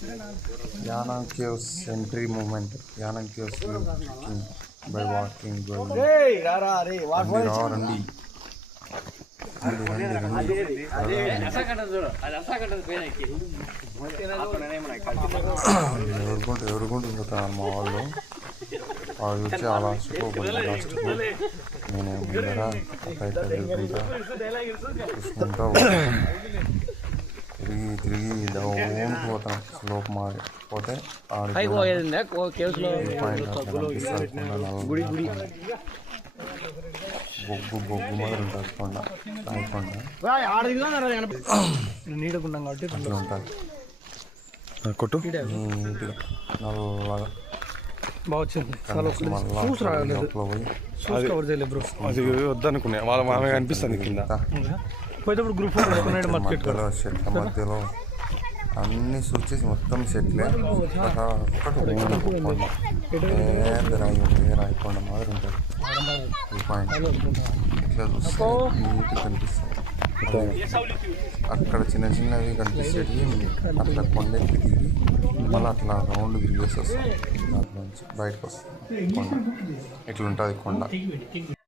Yanam Caves entry movement. Yanam Caves trekking by walking going. రండి ఎవరుకుంటుందో మా వాళ్ళు వాళ్ళు వచ్చి ఆ లాస్ట్కు నేను ముందర చూసుకుంటా తిరిగి డౌన్ పోతాను స్లోప్ పోతే బొగ్గు మాదిరి ఉంటుంది కొండ రాయకొండ నీడకున్నాం కాబట్టి అట్లా ఉంటుంది కొట్టు నీట్గా నల్లగా బాగా వచ్చింది. అది వద్దనుకునే వాళ్ళ మామయ్య అనిపిస్తుంది కింద పోయేటప్పుడు గ్రూప్ మధ్యలో చెట్ల మధ్యలో అన్నీ చూసేసి మొత్తం చెట్లే ఒకటి రాయకొండ మాదిరి ఉంటుంది ఈ పాయింట్ ఇట్లా చూస్తే నీట్గా కనిపిస్తుంది. అక్కడ చిన్న చిన్నవి కనిపించేవి అట్లా కొండెక్కి దిగి మళ్ళీ అట్లా రౌండ్ తిరిగేసి వస్తాం. దాంట్లో నుంచి బయటకు వస్తాం కొండ ఇట్లా ఉంటుంది కొండ.